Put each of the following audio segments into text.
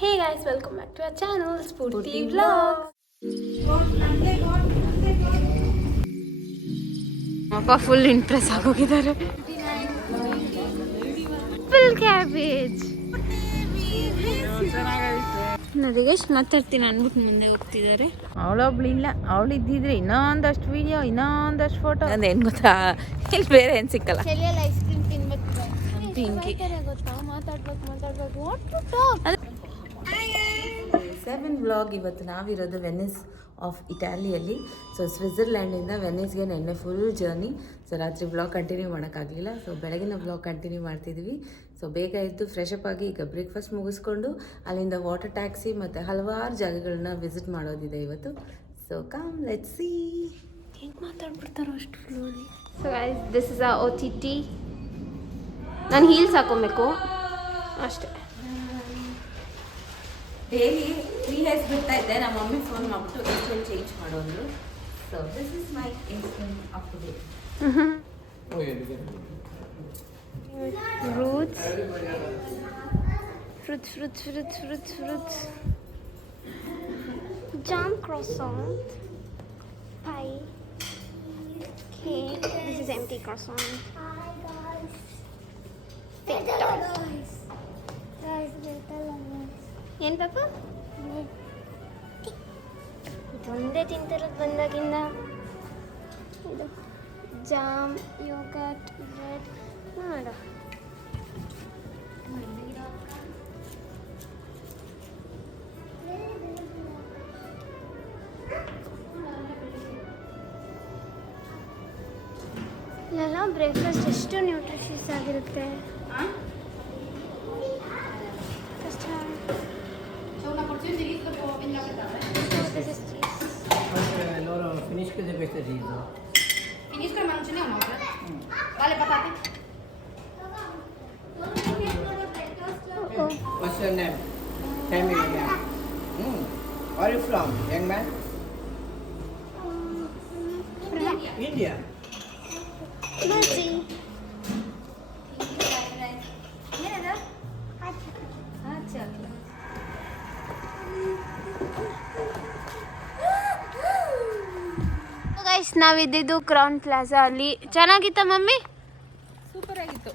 Hey guys, welcome back to our channel, Spurti Vlog. ಅಪ್ಪ full interest ಆಗೋಗಿದ್ದಾರೆ. Full cabbage. ನದಿಗೆ ಎಷ್ಟು ಮಾತಾಡ್ತೀನಿ ಅನ್ಬಿಟ್ಟು ಮುಂದೆ ಹೋಗ್ತಿದ್ದಾರೆ. ಅವಳೊಬ್ಳು ಇಲ್ಲ, ಅವಳು ಇದ್ದಿದ್ರೆ ಇನ್ನೊಂದಷ್ಟು ವಿಡಿಯೋ, ಇನ್ನೊಂದಷ್ಟು ಫೋಟೋ. ಅದೇನು ಗೊತ್ತಾ, ಇಲ್ಲಿ ಬೇರೆ ಏನು ಸಿಕ್ಕಲ್ಲ. ಐಸ್ ಕ್ರೀಮ್ ತಿನ್ಬೇಕು ಪಿಂಕಿ ಗೊತ್ತಾ, ಮಾತಾಡ್ಬೇಕು. 7 ವ್ಲಾಗ್. ಇವತ್ತು ನಾವಿರೋದು ವೆನಿಸ್ ಆಫ್ ಇಟಾಲಿಯಲ್ಲಿ. ಸೊ ಸ್ವಿಟ್ಜರ್ಲ್ಯಾಂಡಿಂದ ವೆನಿಸ್ಗೆ ನೆನ್ನೆ ಫುಲ್ ಜರ್ನಿ. ಸೊ ರಾತ್ರಿ ವ್ಲಾಗ್ ಕಂಟಿನ್ಯೂ ಮಾಡೋಕ್ಕಾಗಲಿಲ್ಲ. ಸೊ ಬೆಳಗಿನ ವ್ಲಾಗ್ ಕಂಟಿನ್ಯೂ ಮಾಡ್ತಿದ್ವಿ. ಸೊ ಬೇಗ ಎದ್ದು ಫ್ರೆಶ್ ಅಪ್ ಆಗಿ ಈಗ ಬ್ರೇಕ್ಫಾಸ್ಟ್ ಮುಗಿಸ್ಕೊಂಡು ಅಲ್ಲಿಂದ ವಾಟರ್ ಟ್ಯಾಕ್ಸಿ ಮತ್ತು ಹಲವಾರು ಜಾಗಗಳನ್ನ ವಿಸಿಟ್ ಮಾಡೋದಿದೆ ಇವತ್ತು. So come let's see. ಹೆಂಗೆ ಮಾತಾಡ್ಬಿಡ್ತಾರೋ ಅಷ್ಟು ನೋಡಿ. So guys, this is a OTT. ನಾನು ಹೀಲ್ಸ್ ಹಾಕೊಬೇಕು ಅಷ್ಟೇ. ಡೈಲಿ 3 ಹೇರ್ಸ್ ಬಿಡ್ತಾ ಇದ್ದೆ. ನಮ್ಮ ಮಮ್ಮಿ ಫೋನ್ ಮಾಡಿಬಿಟ್ಟು ಹೇರ್ ಚೇಂಜ್ ಮಾಡೋದು. So this is my hair up to date. Fruits. Jam croissant. Pie. Cake. This is empty croissant. Fake top. ಏನು ಪಾಪ ಇದೊಂದೇ ತಿಂತಿರೋದು ಬಂದಾಗಿಂದ. ಇದು ಜಾಮ್, ಯೋಗಟ್, ಬ್ರೆಡ್ ಮಾಡು. ಇಲ್ಲೆಲ್ಲ ಬ್ರೇಕ್ಫಾಸ್ಟ್ ಎಷ್ಟು ನ್ಯೂಟ್ರಿಷಿಯಸ್ ಆಗಿರುತ್ತೆ. Loro finiscono questo riso. Finiscono ma non ce n'è un'altra? Vale patate? What's your name? Tell me your name. Where are you from, young man? India. Mercy. Guys, ನಾವಿದ್ದಿದ್ದು Crowne Plaza ಅಲ್ಲಿ. ಚೆನ್ನಾಗಿತ್ತ mummy? Super ಆಗಿತ್ತು.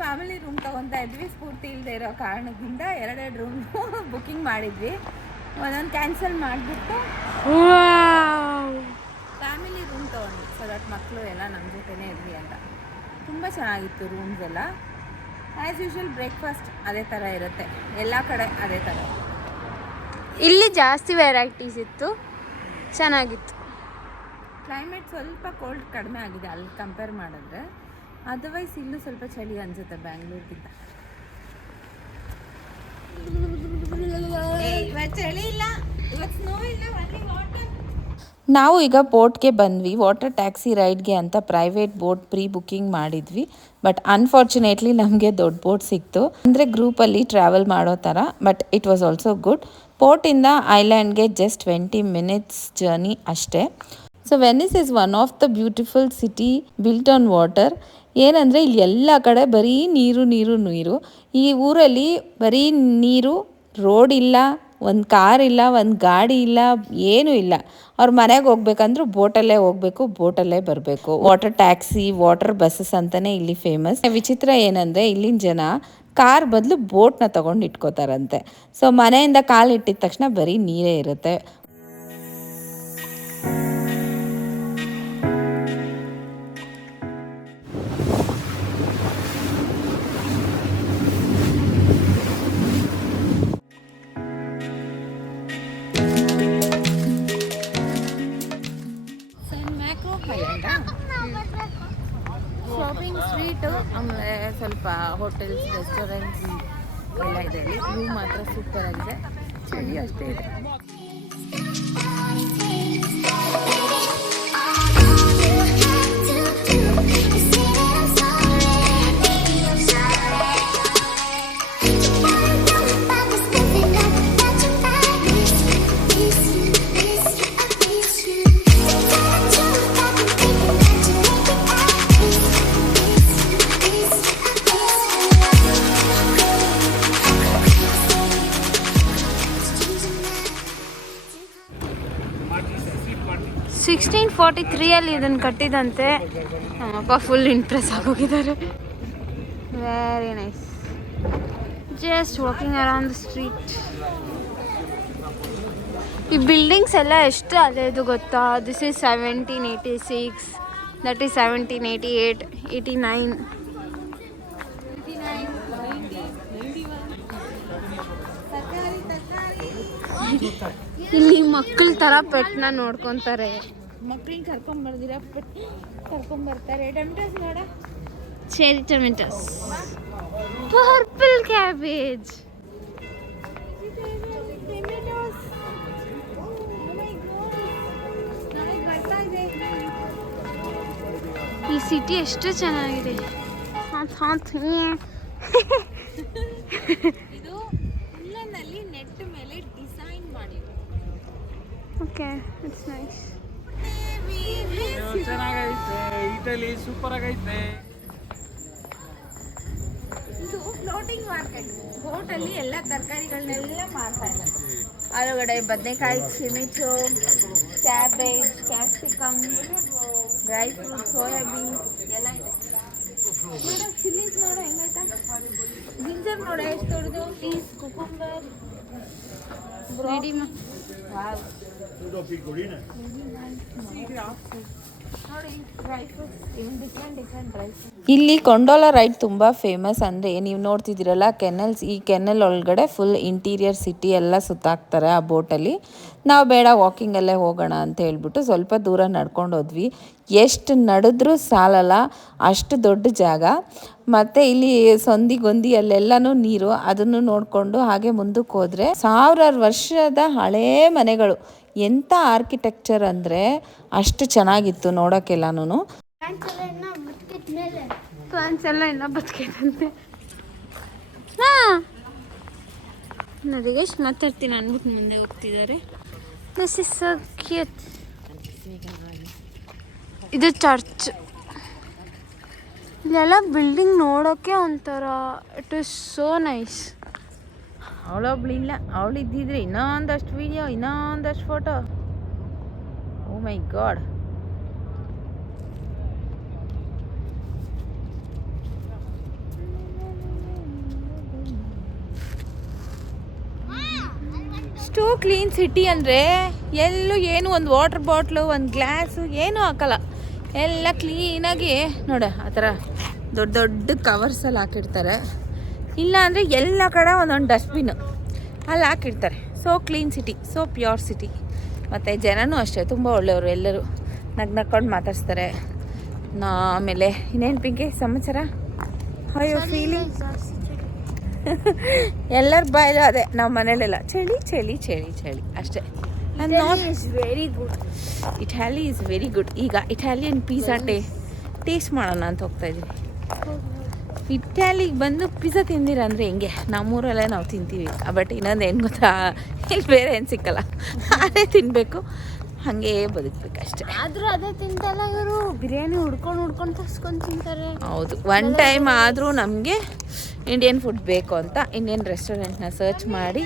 Family room ತಗೊತಾ ಇದ್ವಿ. ಸ್ಫೂರ್ತಿ ಇಲ್ಲದೆ ಇರೋ ಕಾರಣದಿಂದ 2 room booking ಮಾಡಿದ್ವಿ. ಒಂದೊಂದು ಕ್ಯಾನ್ಸಲ್ ಮಾಡಿಬಿಟ್ಟು ಫ್ಯಾಮಿಲಿ ರೂಮ್ ತೊಗೊಂಡ್ವಿ. ಸೊ ದಟ್ ಮಕ್ಕಳು ಎಲ್ಲ ನಮ್ಮ ಜೊತೆನೇ ಇರಲಿ ಅಂತ. ತುಂಬ ಚೆನ್ನಾಗಿತ್ತು ರೂಮ್ಸ್ ಎಲ್ಲ. ಆ್ಯಸ್ ಯೂಶ್ವಲ್ ಬ್ರೇಕ್ಫಾಸ್ಟ್ ಅದೇ ಥರ ಇರುತ್ತೆ ಎಲ್ಲ ಕಡೆ, ಅದೇ ಥರ. ಇಲ್ಲಿ ಜಾಸ್ತಿ ವೆರೈಟೀಸ್ ಇತ್ತು, ಚೆನ್ನಾಗಿತ್ತು. ಕ್ಲೈಮೇಟ್ ಸ್ವಲ್ಪ ಕೋಲ್ಡ್ ಕಡಿಮೆ ಆಗಿದೆ ಅಲ್ಲಿ ಕಂಪೇರ್ ಮಾಡಿದ್ರೆ. ಅದರ್ವೈಸ್ ಇಲ್ಲೂ ಸ್ವಲ್ಪ ಚಳಿ ಅನಿಸುತ್ತೆ ಬ್ಯಾಂಗ್ಳೂರ್ಗಿಂತ. ಇವತ್ತು ಚಳಿ ಇಲ್ಲ, ಇವತ್ತು ಸ್ನೋ ಇಲ್ಲ, ಒನ್ಲಿ ವಾಟರ್. ನಾವು ಈಗ ಬೋಟ್ಗೆ ಬಂದ್ವಿ. ವಾಟರ್ ಟ್ಯಾಕ್ಸಿ ರೈಡ್ಗೆ ಅಂತ ಪ್ರೈವೇಟ್ ಬೋಟ್ ಪ್ರೀ ಬುಕ್ಕಿಂಗ್ ಮಾಡಿದ್ವಿ. ಬಟ್ ಅನ್ಫಾರ್ಚುನೇಟ್ಲಿ ನಮಗೆ ದೊಡ್ಡ ಬೋಟ್ ಸಿಕ್ತು. ಅಂದರೆ ಗ್ರೂಪಲ್ಲಿ ಟ್ರಾವೆಲ್ ಮಾಡೋ ಥರ. But it was also good. ಪೋರ್ಟಿಂದ ಐಲ್ಯಾಂಡ್ಗೆ ಜಸ್ಟ್ 20 ಮಿನಿಟ್ಸ್ ಜರ್ನಿ ಅಷ್ಟೇ. So Venice is one of the beautiful city built on water. ಏನಂದರೆ ಇಲ್ಲಿ ಎಲ್ಲ ಕಡೆ ಬರೀ ನೀರು. ಈ ಊರಲ್ಲಿ ಬರೀ ನೀರು, ರೋಡ್ ಇಲ್ಲ, ಒಂದು ಕಾರ್ ಇಲ್ಲ, ಒಂದು ಗಾಡಿ ಇಲ್ಲ, ಏನೂ ಇಲ್ಲ. ಅವ್ರ ಮನೆಗೆ ಹೋಗ್ಬೇಕಂದ್ರೂ ಬೋಟಲ್ಲೇ ಹೋಗಬೇಕು, ಬೋಟಲ್ಲೇ ಬರಬೇಕು. ವಾಟರ್ ಟ್ಯಾಕ್ಸಿ, ವಾಟರ್ ಬಸ್ಸಸ್ ಅಂತಲೇ ಇಲ್ಲಿ ಫೇಮಸ್. ವಿಚಿತ್ರ ಏನಂದರೆ ಇಲ್ಲಿನ ಜನ ಕಾರ್ ಬದಲು ಬೋಟ್ನ ತೊಗೊಂಡು ಇಟ್ಕೋತಾರಂತೆ. ಸೊ ಮನೆಯಿಂದ ಕಾಲಿಟ್ಟಿದ ತಕ್ಷಣ ಬರೀ ನೀರೇ ಇರುತ್ತೆ. ಶಾಪಿಂಗ್ ಸ್ಟ್ರೀಟು, ಆಮೇಲೆ ಸ್ವಲ್ಪ ಹೋಟೆಲ್ಸ್, ರೆಸ್ಟೋರೆಂಟ್ಸ್ ಎಲ್ಲ ಇದೆ. ಇಲ್ಲಿ ವ್ಯೂ ಮಾತ್ರ ಸೂಪರ್ ಆಗಿದೆ. ಚಳಿ ಅಷ್ಟೇ ಇದೆ. 1643 ಇದನ್ನು ಕಟ್ಟಿದಂತೆ. ನಮ್ಮಪ್ಪ ಫುಲ್ ಇಂಪ್ರೆಸ್ ಆಗೋಗಿದ್ದಾರೆ. Very nice. Just walking around the street. ಈ ಬಿಲ್ಡಿಂಗ್ಸ್ ಎಲ್ಲ ಎಷ್ಟು ಹಳೆಯದು ಗೊತ್ತಾ? This is 1786, that is 1788, 89. ಇಲ್ಲಿ ಮಕ್ಕಳ ಥರ ಪೆಟ್ನ ನೋಡ್ಕೊತಾರೆ. ಮಕ್ಳಿಗೆ ಕರ್ಕೊಂಬರ್ದಿರ ಕರ್ಕೊಂಬರ್ತಾರೆ. ಟೊಮೆಟೋಸ್ ನೋಡ, ಚೆರಿ ಟೊಮೆಟೋಸ್, ಪರ್ಪಲ್ ಕ್ಯಾಬೇಜ್. ಈ ಸಿಟಿ ಎಷ್ಟು ಚೆನ್ನಾಗಿದೆ. ಇದು ಹುಲ್ಲನಲ್ಲಿ ನೆಟ್ ಮೇಲೆ ಡಿಸೈನ್ ಮಾಡಿದ್ರು. Okay, it's nice. ಚೆನ್ನಾಗೈತೆ, ಇಟಲಿ ಸೂಪರ್ ಆಗೈತೆ. ಇದು ಫ್ಲೋಟಿಂಗ್ ಮಾರ್ಕೆಟ್. ಬೋಟಲ್ಲಿ ಎಲ್ಲ ತರಕಾರಿಗಳನ್ನೆಲ್ಲ ಮಾರ್ತಾ ಇದ್ದಾರೆ. ಆಲೂಗಡ್ಡೆ, ಬದನೆಕಾಯಿ, tomato, cabbage, capsicum, dry fruit, soybean ಎಲ್ಲ ಇದೆ. ಮೇಡಮ್ ಚಿಲ್ಲೀಸ್ ನೋಡ ಹೆಂಗೈತಾ? ಜಿಂಜರ್ ನೋಡ ಎಷ್ಟು ದೊಡ್ಡದು. ಪೀಸ್, ಕುಕುಂಬರ್, ನೋಡಿ dry fruits, different dry fruits. ಇಲ್ಲಿ ಕೊಂಡೋಲಾ ರೈಡ್ ತುಂಬ ಫೇಮಸ್. ಅಂದರೆ ನೀವು ನೋಡ್ತಿದ್ದೀರಲ್ಲ ಕೆನಲ್ಸ್, ಈ ಕೆನಲ್ ಒಳಗಡೆ ಫುಲ್ ಇಂಟೀರಿಯರ್ ಸಿಟಿ ಎಲ್ಲ ಸುತ್ತಾಕ್ತಾರೆ ಆ ಬೋಟಲ್ಲಿ. ನಾವು ಬೇಡ ವಾಕಿಂಗಲ್ಲೇ ಹೋಗೋಣ ಅಂತ ಹೇಳ್ಬಿಟ್ಟು ಸ್ವಲ್ಪ ದೂರ ನಡ್ಕೊಂಡು ಹೋದ್ವಿ. ಎಷ್ಟು ನಡೆದ್ರೂ ಸಾಲಲ್ಲ, ಅಷ್ಟು ದೊಡ್ಡ ಜಾಗ. ಮತ್ತು ಇಲ್ಲಿ ಸಂದಿಗೊಂದಿ ಅಲ್ಲೆಲ್ಲನೂ ನೀರು, ಅದನ್ನು ನೋಡಿಕೊಂಡು ಹಾಗೆ ಮುಂದಕ್ಕೆ ಹೋದರೆ ಸಾವಿರಾರು ವರ್ಷದ ಹಳೇ ಮನೆಗಳು. ಎಂಥ ಆರ್ಕಿಟೆಕ್ಚರ್ ಅಂದರೆ ಅಷ್ಟು ಚೆನ್ನಾಗಿತ್ತು ನೋಡೋಕ್ಕೆಲ್ಲನೂ. ಪ್ಲಾನ್ಸ್ ಎಲ್ಲ ಇನ್ನೂ ಬದುಕೈತಂತೆ. ಹಾಂ, ನದಿಗೆ ಎಷ್ಟು ಮಾತಾಡ್ತೀನಿ ಅಂದ್ಬಿಟ್ಟು ಮುಂದೆ ಹೋಗ್ತಿದ್ದಾರೆ. This is so cute. ಇದು ಚರ್ಚ್. ಇಲ್ಲೆಲ್ಲ ಬಿಲ್ಡಿಂಗ್ ನೋಡೋಕ್ಕೆ ಒಂಥರ ಇಟ್ ಇಸ್ ಸೋ ನೈಸ್. ಅವಳೊಬ್ಳಿಲ್ಲ, ಅವಳು ಇದ್ದಿದ್ರೆ ಇನ್ನೊಂದಷ್ಟು ವಿಡಿಯೋ, ಇನ್ನೊಂದಷ್ಟು ಫೋಟೋ. ಓ ಮೈ ಗಾಡ್. ಸ್ಟೋ ಕ್ಲೀನ್ ಸಿಟಿ ಅಂದರೆ ಎಲ್ಲೂ ಏನು ಒಂದು ವಾಟರ್ ಬಾಟ್ಲು, ಒಂದು ಗ್ಲಾಸು ಏನೂ ಹಾಕಲ್ಲ. ಎಲ್ಲ ಕ್ಲೀನಾಗಿ ನೋಡ ಆ ಥರ ದೊಡ್ಡ ದೊಡ್ಡ ಕವರ್ಸಲ್ಲಿ ಹಾಕಿರ್ತಾರೆ. ಇಲ್ಲ ಅಂದರೆ ಎಲ್ಲ ಕಡೆ ಒಂದೊಂದು ಡಸ್ಟ್ಬಿನ್ ಅಲ್ಲಿ ಹಾಕಿರ್ತಾರೆ. So clean city, so pure city. ಮತ್ತು ಜನನೂ ಅಷ್ಟೇ ತುಂಬ ಒಳ್ಳೆಯವರು. ಎಲ್ಲರೂ ನಗ್ನಕೊಂಡು ಮಾತಾಡ್ಸ್ತಾರೆ. ಆಮೇಲೆ ಇನ್ನೇನು ಪಿಂಕಿ ಸಮಾಚಾರ? How you feeling? ಎಲ್ಲರ ಬಾಯಲ್ಲೂ ಅದೇ, ನಾವು ಮನೇಲೆಲ್ಲ ಚಳಿ ಚಳಿ ಚಳಿ ಚಳಿ ಅಷ್ಟೇ. Very good. Italy is very good. ಈಗ ಇಟಾಲಿಯನ್ ಪಿಜ್ಜಾ ಟೇಸ್ಟ್ ಮಾಡೋಣ ಅಂತ ಹೋಗ್ತಾ ಇದ್ದೀವಿ. ಇಟಾಲಿಗೆ ಬಂದು ಪಿಜ್ಜಾ ತಿಂದಿರ ಅಂದರೆ ಹೆಂಗೆ? ನಮ್ಮೂರಲ್ಲೇ ನಾವು ತಿಂತೀವಿ. ಬಟ್ ಇನ್ನೊಂದು ಏನು ಗೊತ್ತಾ, ಇಲ್ಲಿ ಬೇರೆ ಏನು ಸಿಕ್ಕಲ್ಲ, ಅದೇ ತಿನ್ನಬೇಕು, ಹಾಗೇ ಬದುಕಬೇಕು ಅಷ್ಟೇ. ಆದರೂ ಅದೇ ತಿಂತಲ್ಲ ಇವರು, ಬಿರಿಯಾನಿ ಹುಡ್ಕೊಂಡು ತರ್ಸ್ಕೊಂಡು ತಿಂತಾರೆ. ಹೌದು, ಒನ್ ಟೈಮ್ ಆದರೂ ನಮಗೆ ಇಂಡಿಯನ್ ಫುಡ್ ಬೇಕು ಅಂತ ಇಂಡಿಯನ್ ರೆಸ್ಟೋರೆಂಟ್ನ ಸರ್ಚ್ ಮಾಡಿ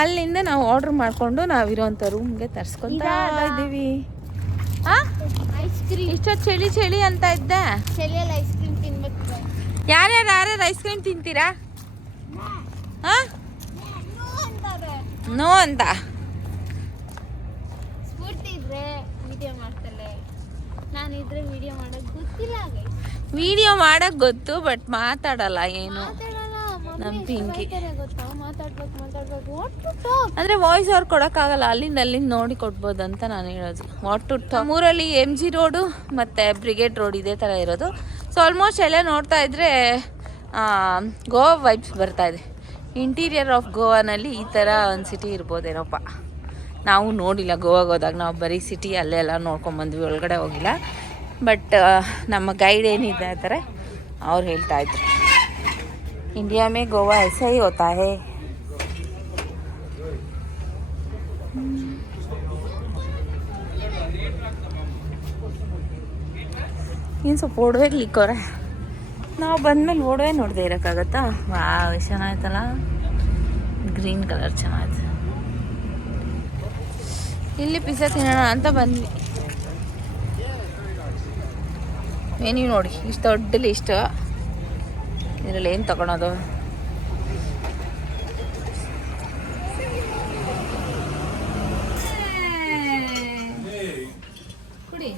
ಅಲ್ಲಿಂದ ನಾವು ಆರ್ಡ್ರ್ ಮಾಡಿಕೊಂಡು ನಾವಿರೋಂಥ ರೂಮ್ಗೆ ತರ್ಸ್ಕೊತಾ ಇದ್ದೀವಿ. ಐಸ್ ಕ್ರೀಮ್ ಇಷ್ಟೊತ್ತು ಚಳಿ ಚಳಿ ಅಂತ ಇದ್ದೆ. ಚಳಿಯಲ್ಲಿ ಐಸ್ ಕ್ರೀಮ್ ತಿನ್ಬೇಕು. ಯಾರ್ಯಾರು ಐಸ್ ಕ್ರೀಮ್ ತಿಂತೀರಾ? ಹಾಂ, ನೋ ಅಂತ. ಸ್ಫೂರ್ತಿ ಇದ್ರೆ ವಿಡಿಯೋ ಮಾಡ್ತಾಳೆ, ನಾನಿದ್ರೆ ವಿಡಿಯೋ ಮಾಡೋಕ್ಕೆ ಗೊತ್ತಿಲ್ಲ. ವಿಡಿಯೋ ಮಾಡೋಕ್ಕೆ ಗೊತ್ತು, ಬಟ್ ಮಾತಾಡಲ್ಲ ಏನು ನಮ್ಮ ಪಿಂಕಿ. ಗೊತ್ತಾ, ಮಾತಾಡ್ಬೇಕು ಅಂದರೆ ವಾಯ್ಸ್ ಅವ್ರು ಕೊಡೋಕ್ಕಾಗಲ್ಲ, ಅಲ್ಲಿಂದ ನೋಡಿ ಕೊಡ್ಬೋದು ಅಂತ ನಾನು ಹೇಳೋದು. What to talk. ಮೂರಲ್ಲಿ MG ರೋಡು ಮತ್ತು ಬ್ರಿಗೇಡ್ ರೋಡ್ ಇದೇ ಥರ ಇರೋದು. ಸೊ ಆಲ್ಮೋಸ್ಟ್ ಎಲ್ಲ ನೋಡ್ತಾ ಇದ್ದರೆ ಗೋವಾ ವೈಬ್ಸ್ ಬರ್ತಾಯಿದೆ. ಇಂಟೀರಿಯರ್ ಆಫ್ ಗೋವಾನಲ್ಲಿ ಈ ಥರ ಒಂದು ಸಿಟಿ ಇರ್ಬೋದೇನೋಪ್ಪ. ನಾವು ನೋಡಿಲ್ಲ ಗೋವಾಗೆ ಹೋದಾಗ, ನಾವು ಬರೀ ಸಿಟಿ ಅಲ್ಲೆಲ್ಲ ನೋಡ್ಕೊಂಬಂದ್ವಿ, ಒಳಗಡೆ ಹೋಗಿಲ್ಲ. ಬಟ್ ನಮ್ಮ ಗೈಡ್ ಏನಿದೆ ಆ ಥರ ಅವ್ರು ಹೇಳ್ತಾಯಿದ್ರು, इंडिया में गोवा ऐसा ही होता है. ಇನ್ನು ಸ್ವಲ್ಪ ಒಡವೆ ಕ್ಲಿಕ್ಕವ್ರೆ. ನಾವು ಬಂದಮೇಲೆ ಒಡವೆ ನೋಡದೆ ಇರೋಕ್ಕಾಗತ್ತಾ? ವಾವ್, ಎಷ್ಟು ಚೆನ್ನಾಯ್ತಲ್ಲ, ಗ್ರೀನ್ ಕಲರ್ ಚೆನ್ನಾಯ್ತು. ಇಲ್ಲಿ ಪಿಜ್ಜಾ ತಿನ್ನೋಣ ಅಂತ ಬಂದ್ವಿ. ಮೆನ್ಯೂ ನೋಡಿ ಇಷ್ಟು ದೊಡ್ಡ ಲಿಸ್ಟ್. ಇದರಲ್ಲಿ ಏನು ತಗೊಳೋದು? ಕುಡಿ.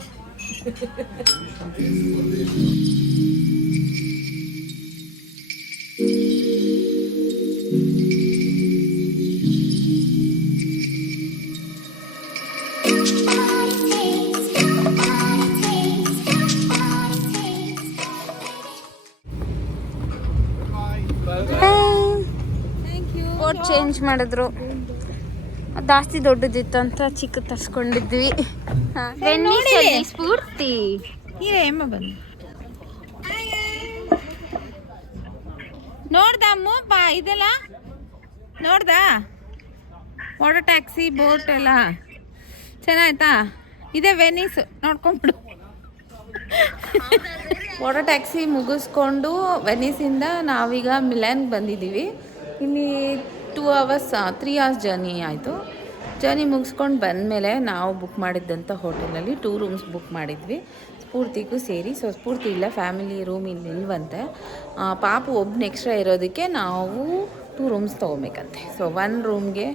ಬೋಟ್ ಚೇಂಜ್ ಮಾಡಿದ್ರು, ಜಾಸ್ತಿ ದೊಡ್ಡದಿತ್ತು ಅಂತ ಚಿಕ್ಕ ತರ್ಸ್ಕೊಂಡಿದ್ವಿ. ವೆನ್ನಿಸಲ್ಲಿ ಸ್ಫೂರ್ತಿ ಎಮ್ಮ ಬಂದು ನೋಡ್ದ ಅಮ್ಮ ಇದೆಲ್ಲ ನೋಡ್ದ? ವಾಟರ್ ಟ್ಯಾಕ್ಸಿ ಬೋಟ್ ಎಲ್ಲ ಚೆನ್ನಾಯ್ತಾ? ಇದೇ ವೆನಿಸ್, ನೋಡ್ಕೊಂಬಿಡು. ವಾಟರ್ ಟ್ಯಾಕ್ಸಿ ಮುಗಿಸ್ಕೊಂಡು ವೆನಿಸಿಂದ ನಾವೀಗ ಮಿಲಾನ್ಗೆ ಬಂದಿದ್ದೀವಿ. ಇಲ್ಲಿ 2 hours 3 hours ಜರ್ನಿ ಆಯಿತು. ಜರ್ನಿ ಮುಗಿಸ್ಕೊಂಡು ಬಂದಮೇಲೆ ನಾವು ಬುಕ್ ಮಾಡಿದ್ದಂಥ ಹೋಟೆಲಲ್ಲಿ 2 rooms ಬುಕ್ ಮಾಡಿದ್ವಿ, ಸ್ಫೂರ್ತಿಗೂ ಸೇರಿ. ಸೊ ಸ್ಫೂರ್ತಿ ಇಲ್ಲ, ಫ್ಯಾಮಿಲಿ ರೂಮ್ ಇಲ್ಲಿ ಇಲ್ವಂತೆ. ಪಾಪು ಒಬ್ಬನ ಎಕ್ಸ್ಟ್ರಾ ಇರೋದಕ್ಕೆ ನಾವು 2 rooms ತೊಗೊಬೇಕಂತೆ. ಸೊ 1 ರೂಮ್ಗೆ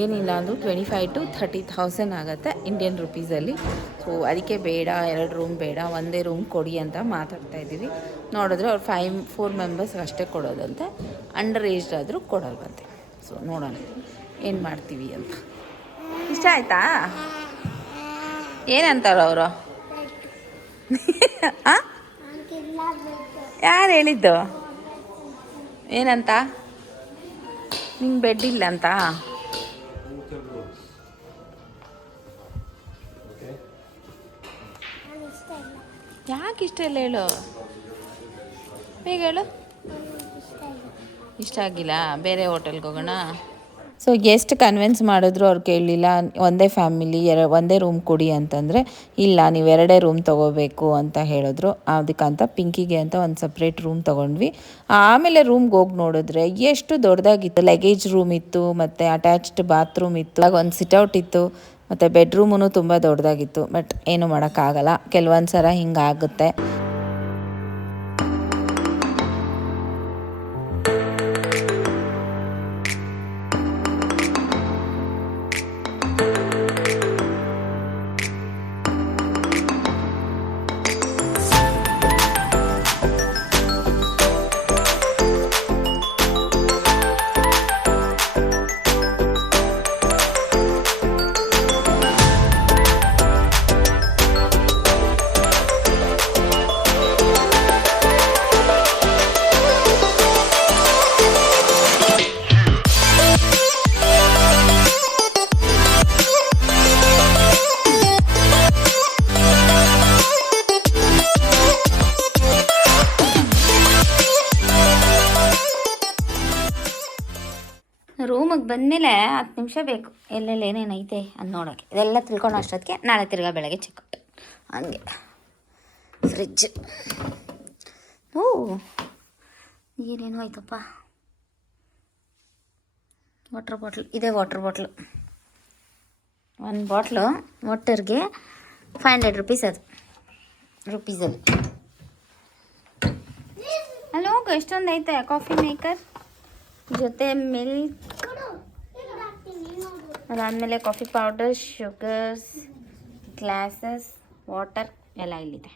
ಏನಿಲ್ಲ ಅಂದರೂ 25,000 to 30,000 ಆಗುತ್ತೆ ಇಂಡಿಯನ್ ರುಪೀಸಲ್ಲಿ. ಸೊ ಅದಕ್ಕೆ ಬೇಡ, 2 ರೂಮ್ ಬೇಡ, ಒಂದೇ ರೂಮ್ ಕೊಡಿ ಅಂತ ಮಾತಾಡ್ತಾ ಇದ್ದೀವಿ. ನೋಡಿದ್ರೆ ಅವ್ರು 4 ಮೆಂಬರ್ಸ್ ಅಷ್ಟೇ ಕೊಡೋದಂತೆ, ಅಂಡರ್ ಏಜ್ಡ್ ಆದರೂ ಕೊಡಲ್ವಂತೆ. ಸೊ ನೋಡೋಣ ಏನು ಮಾಡ್ತೀವಿ ಅಂತ. ಇಷ್ಟ ಆಯ್ತಾ? ಏನಂತಾರ ಅವರು? ಯಾರು ಹೇಳಿದ್ದು? ಏನಂತ? ನಿಂಗೆ ಬೆಡ್ ಇಲ್ಲ ಅಂತ? ಯಾಕೆ ಇಷ್ಟ ಇಲ್ಲ ಹೇಳು, ಬೇಗ ಹೇಳು. ಇಷ್ಟ ಆಗಿಲ್ಲ, ಬೇರೆ ಹೋಟೆಲ್ಗೆ ಹೋಗೋಣ. ಸೊ ಎಷ್ಟು ಕನ್ವಿನ್ಸ್ ಮಾಡಿದ್ರು ಅವ್ರು ಕೇಳಲಿಲ್ಲ. ಒಂದೇ ಫ್ಯಾಮಿಲಿ ಒಂದೇ ರೂಮ್ ಕೊಡಿ ಅಂತಂದರೆ ಇಲ್ಲ, ನೀವು 2 ರೂಮ್ ತೊಗೋಬೇಕು ಅಂತ ಹೇಳಿದ್ರು. ಅದಕ್ಕಂತ ಪಿಂಕಿಗೆ ಅಂತ ಒಂದು ಸಪ್ರೇಟ್ ರೂಮ್ ತೊಗೊಂಡ್ವಿ. ಆಮೇಲೆ ರೂಮ್ಗೆ ಹೋಗಿ ನೋಡಿದ್ರೆ ಎಷ್ಟು ದೊಡ್ಡದಾಗಿತ್ತು. ಲಗೇಜ್ ರೂಮ್ ಇತ್ತು, ಮತ್ತು ಅಟ್ಯಾಚ್ಡ್ ಬಾತ್ರೂಮ್ ಇತ್ತು, ಒಂದು ಸಿಟ್ಔಟ್ ಇತ್ತು, ಮತ್ತು ಬೆಡ್ರೂಮೂ ತುಂಬ ದೊಡ್ಡದಾಗಿತ್ತು. ಬಟ್ ಏನು ಮಾಡೋಕ್ಕಾಗಲ್ಲ, ಕೆಲವೊಂದು ಸಲ ಹಿಂಗಾಗುತ್ತೆ. ರೂಮಿಗೆ ಬಂದಮೇಲೆ 10 ನಿಮಿಷ ಬೇಕು ಎಲ್ಲೆಲ್ಲಿ ಏನೇನೈತೆ ಅಂತ ನೋಡೋಕ್ಕೆ. ಇದೆಲ್ಲ ತಿಳ್ಕೊಂಡು ಅಷ್ಟೊತ್ತಿಗೆ ನಾಳೆ ತಿರ್ಗಾ ಬೆಳಗ್ಗೆ ಚೆಕ್ಔಟ್. ಹಂಗೆ ಫ್ರಿಜ್, ಓ ಏನೇನು ಆಯ್ತಪ್ಪ. ವಾಟರ್ ಬಾಟ್ಲ್, ಇದೇ ವಾಟರ್ ಬಾಟ್ಲು. 1 ಬಾಟ್ಲು ವಾಟರ್ಗೆ 500 rupees ಅದು ರುಪೀಸಲ್ಲಿ. ಅಲ್ಲಿ ಹೋಗು, ಎಷ್ಟೊಂದು ಐತೆ. ಕಾಫಿ ಮೇಕರ್ ಜೊತೆ ಮಿಲ್ಕ್, ಅದಾದಮೇಲೆ coffee powder, sugars, glasses, water ಎಲ್ಲ ಇಲ್ಲಿದೆ.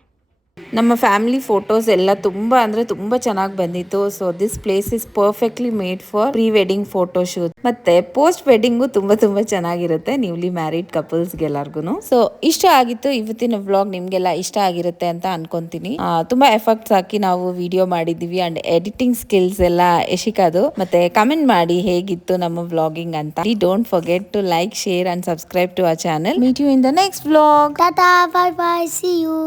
ನಮ್ಮ ಫ್ಯಾಮಿಲಿ ಫೋಟೋಸ್ ಎಲ್ಲ ತುಂಬ ಅಂದರೆ ತುಂಬ ಚೆನ್ನಾಗಿ ಬಂದಿತ್ತು. So this place is perfectly made for pre wedding photo shoot, ಮತ್ತೆ ಪೋಸ್ಟ್ ವೆಡ್ಡಿಂಗು ತುಂಬ ಚೆನ್ನಾಗಿರುತ್ತೆ ನ್ಯೂಲಿ ಮ್ಯಾರಿಡ್ ಕಪಲ್ಸ್ಗೆಲ್ಲರಿಗೂ. ಸೊ ಇಷ್ಟ ಆಗಿತ್ತು ಇವತ್ತಿನ ವ್ಲಾಗ್. ನಿಮಗೆಲ್ಲ ಇಷ್ಟ ಆಗಿರುತ್ತೆ ಅಂತ ಅನ್ಕೊಂತೀನಿ. ತುಂಬ ಎಫರ್ಟ್ಸ್ ಹಾಕಿ ನಾವು ವಿಡಿಯೋ ಮಾಡಿದ್ದೀವಿ. ಅಂಡ್ ಎಡಿಟಿಂಗ್ ಸ್ಕಿಲ್ಸ್ ಎಲ್ಲ ಯಶಿಕಾದು. ಮತ್ತೆ ಕಮೆಂಟ್ ಮಾಡಿ ಹೇಗಿತ್ತು ನಮ್ಮ ವ್ಲಾಗಿಂಗ್ ಅಂತ. Don't forget to like, share and subscribe to our channel. Meet you in the next vlog. ಟಾಟಾ, ಬೈ ಬೈ, ಸಿ ಯು.